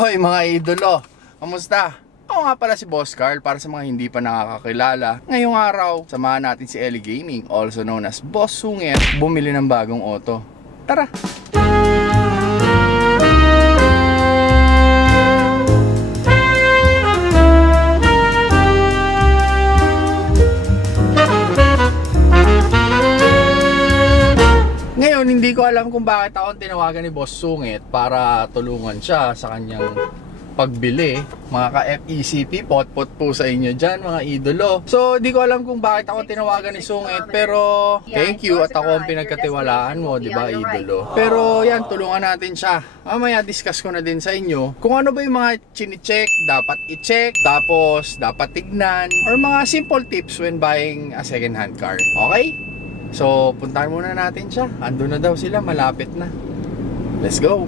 Oy mga idolo, kamusta? Ako nga pala si Boss Carl, para sa mga hindi pa nakakakilala. Ngayong araw, samahan natin si Ellie Gaming, also known as Boss Sungit, bumili ng bagong auto. Tara! Ngayon, hindi ko alam kung bakit ako tinawagan ni Boss Sungit para tulungan siya sa kanyang pagbili. Mga ka-FECP, pot-pot po sa inyo dyan, mga idolo. So, hindi ko alam kung bakit ako tinawagan ni Sungit, pero thank you at ako ang pinagkatiwalaan mo, di ba, idolo? Pero yan, tulungan natin siya. Mamaya discuss ko na din sa inyo kung ano ba yung mga chine-check, dapat i-check, tapos dapat tignan, or mga simple tips when buying a second-hand car. Okay? So, puntahan muna natin siya. Ando na daw sila, malapit na. Let's go!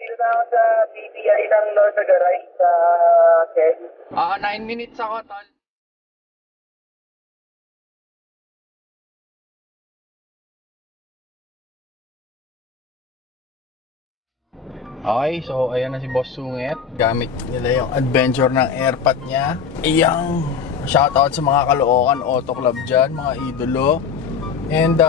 Dito na ako sa BPI ng North Agaray sa Quezon. 9 minutes ako, tol. Okay, so ayan na si Boss Sungit. Gamit nila yung adventure ng airpot niya. Iyang shoutout sa mga Caloocan Auto Club dyan, mga idolo. And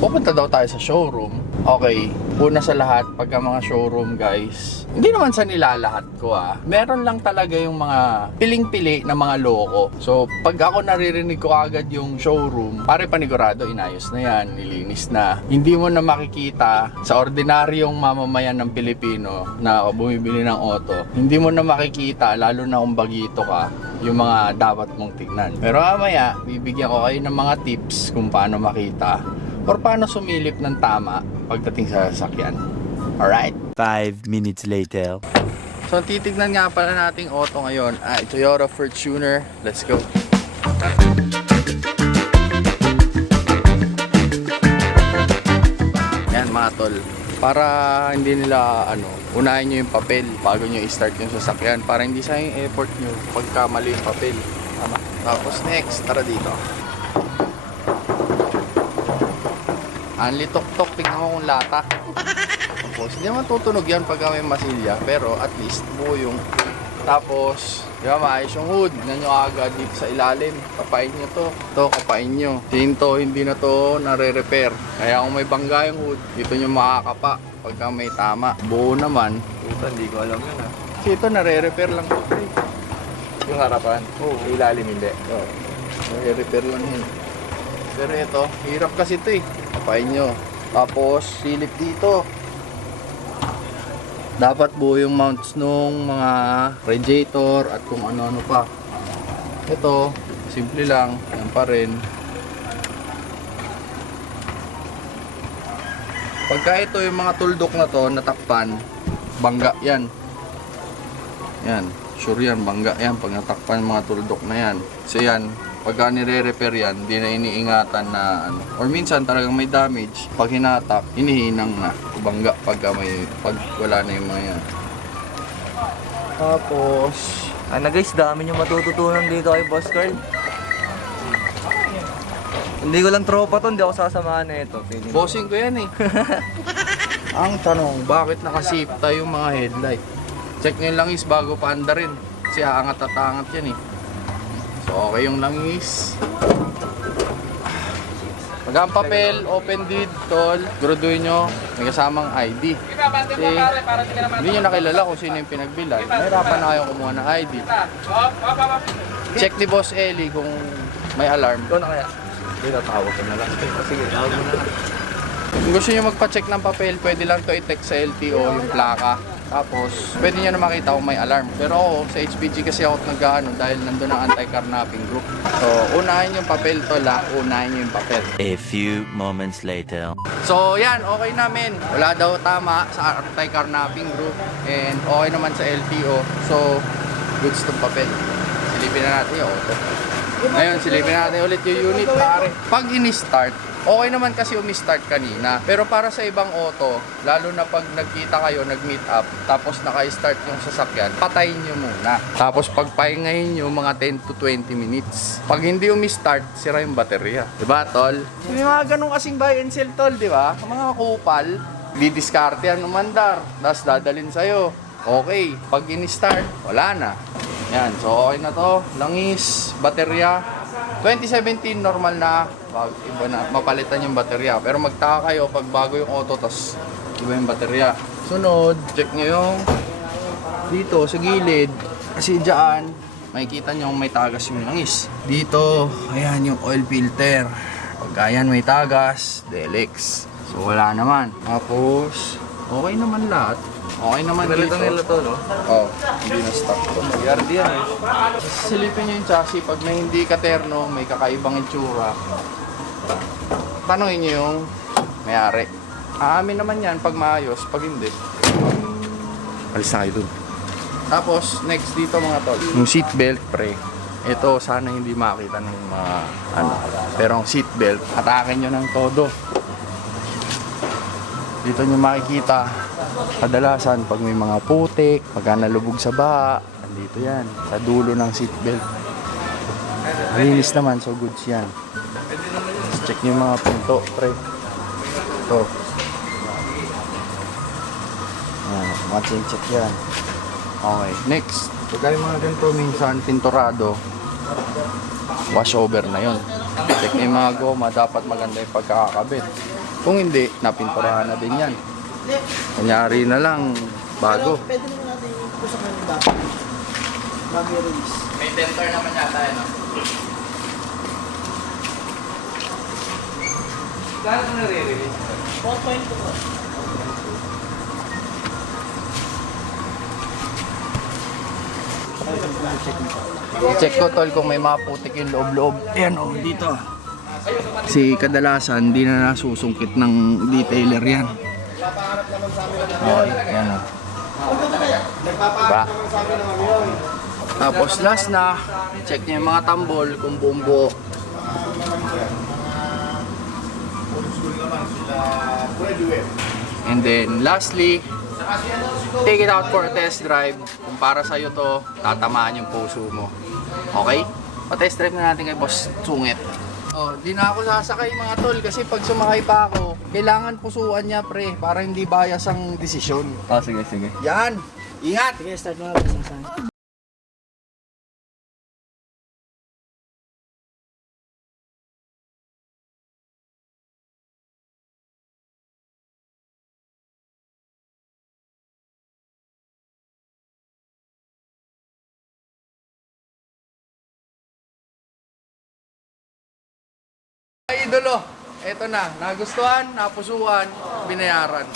pupunta daw tayo sa showroom. Okay, una sa lahat, pagka mga showroom guys, hindi naman sa nilalahat ko meron lang talaga yung mga piling-pili na mga loko. So pag ako naririnig ko agad yung showroom, pare panigurado, inayos na yan, nilinis na. Hindi mo na makikita sa ordinaryong mamamayan ng Pilipino na bumibili ng auto, hindi mo na makikita, lalo na kung bagito ka, yung mga dapat mong tignan. Pero mamaya, bibigyan ko kayo ng mga tips kung paano makita or paano sumilip ng tama pagdating sa sasakyan. Alright? 5 minutes later. So titignan nga pala nating auto ngayon ay Toyota Fortuner. Let's go. Yan mga tol, para hindi nila unahin nyo yung papel bago nyo i-start yung sasakyan, para hindi sayang yung effort nyo pagka mali yung papel. Tama. Tapos next, tara dito. Ang litok-tok, tignan mo kung lata. Tapos hindi naman tutunog yan pagka may masilya, pero at least buo yung. Tapos di ba, maayos yung hood. Tignan nyo agad dito sa ilalim, kapain nyo to. Ito, kapain nyo. Tinto, hindi na to nare-repair. Kaya kung may bangga yung hood, dito nyo makakapa pagka may tama. Buo naman. Puta, hindi ko alam yun Kasi ito nare-repair lang to. Yung harapan? Oo. Ilalim hindi? Oo. Nare-repair lang yun. Pero ito, hirap kasi ito kapain nyo. Tapos silip dito. Dapat buo yung mounts nung mga radiator at kung ano-ano pa. Ito, simple lang. Yan pa rin. Pagka ito yung mga tuldok na to natakpan, bangga yan. Yan, sure yan, bangga yan pag natakpan yung mga tuldok na yan. So yan, pagka nire-repair yan, hindi na iniingatan na or minsan talagang may damage, pag hinatak, inihinang na bangga pag wala na yung mga yan. Tapos Ano guys, dami nyo matututunan dito kay Boss Carl. Hindi ko lang tropa to, hindi ako sasamahan na ito. bossing ko yan Ang tanong, bakit nakasipta yung mga headlight? Check nyo yung langis bago paanda rin, kasi aangat at aangat yan So okay yung langis. Pag ang papel, open deed, tol, graduin nyo, may kasamang ID. Kasi hindi nyo nakilala kung sino yung pinagbilan. Mahirapan na kayong kumuha ng ID. Check ni Boss Ellie kung may alarm. Ikaw na kaya? Hindi, tatawag ka na lang. Sige, tawag mo na lang. Kung gusto nyo magpa-check ng papel, pwede lang to i-text sa LTO yung plaka. Tapos, pwede nyo na makita kung may alarm. Pero ako, sa HPG kasi ako nag-ano dahil nandun ang anti-carnapping group. So, unahin yung papel to unahin nyo yung papel. A few moments later. So, yan, okay namin. Wala daw tama sa anti-carnapping group. And okay naman sa LTO. So, goods tong papel. Silipin na natin yung auto. Ngayon, silipin natin ulit yung unit, pare. Pag in-start, Okay naman kasi umi-start kanina. Pero para sa ibang auto, lalo na pag nagkita kayo, nag-meet up, tapos naka-start yung sasakyan, patayin nyo muna. Tapos pagpahingahin nyo mga 10 to 20 minutes. Pag hindi umi-start, sira yung baterya. Diba, tol? Hindi mga ganun kasing buy and sell, tol, diba? Mga kupal, didiskarte yan umandar, tapos dadalin sa'yo. Okay, pag in-start, wala na. Yan, so okay na to. Langis, baterya. 2017 normal na. Pag iba na, mapalitan yung baterya. Pero magtaka kayo pag bago yung auto, tas iba yung baterya. Sunod, check nyo yung dito sa gilid. Kasi dyan, makikita nyo may tagas yung langis. Dito, ayan yung oil filter. Pag ayan may tagas, Delix. So wala naman. Tapos, okay naman lahat. Okay naman dito. Nila to, no? Oo, hindi na stock to. Yardi yan eh. Silipin nyo yung chassis. Pag may hindi katerno, may kakaibang itsura. Tanungin nyo yung may-ari. Aamin naman yan pag maayos, pag hindi. Alis na kayo dun. Tapos, next dito mga tol. Yung seatbelt, pre. Ito, sana hindi makita ng mga ano. Pero ang seatbelt, atakin nyo ng todo. Dito nyo makikita. Kadalasan pag may mga putik, pagka nalubog sa baha, andito yan, sa dulo ng seatbelt. Malinis naman, so goods yan. Check nyo yung mga pinto, pre. Ito. Check yan. Okay, next. Pagka yung mga ganito, minsan pinturado, wash over na yun. Check nyo yung mga goma, dapat maganda yung pagkakakabit. Kung hindi, napinturahan na din yan. Kunyari na lang, bago. Pero pwede naman natin yung kusang ng bago yung release. May tenter naman yata yun, no? Gano'n ito nare-release? 4.2 po. Check ko tol kung may mga putik yung loob-loob. Ayan o, dito. Kasi kadalasan, di na nasusungkit ng detailer yan. Okay, ayan o. Diba? Tapos last na, check nyo yung mga tambol kung buong buo. And then lastly, take it out for a test drive. Kung para sa'yo to, tatamaan yung puso mo. Okay? Pa-test drive na natin kay Boss Sungit. Oh, di na ako sasakay mga tol kasi pag sumakay pa ako, kailangan pusuan niya pre para hindi bias ang desisyon. Ah, sige, sige. Yan! Ingat! Sige, start mo na. Idolo, eto na, nagustuhan, napusuan, binayaran.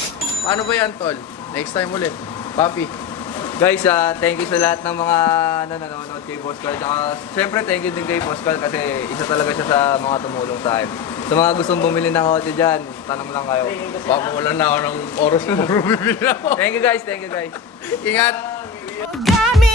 Paano ba yan tol? Next time ulit. Papi. Guys, thank you sa lahat ng mga nanonood kay Boss Carl. Tsaka, syempre, thank you din kay Boss Carl kasi isa talaga siya sa mga tumulong sa akin. Sa mga gustong bumili ng kotse dyan, tanong lang kayo. Baka wala na ako ng oras puro bibili ako. Thank you guys, thank you guys. Ingat! Got me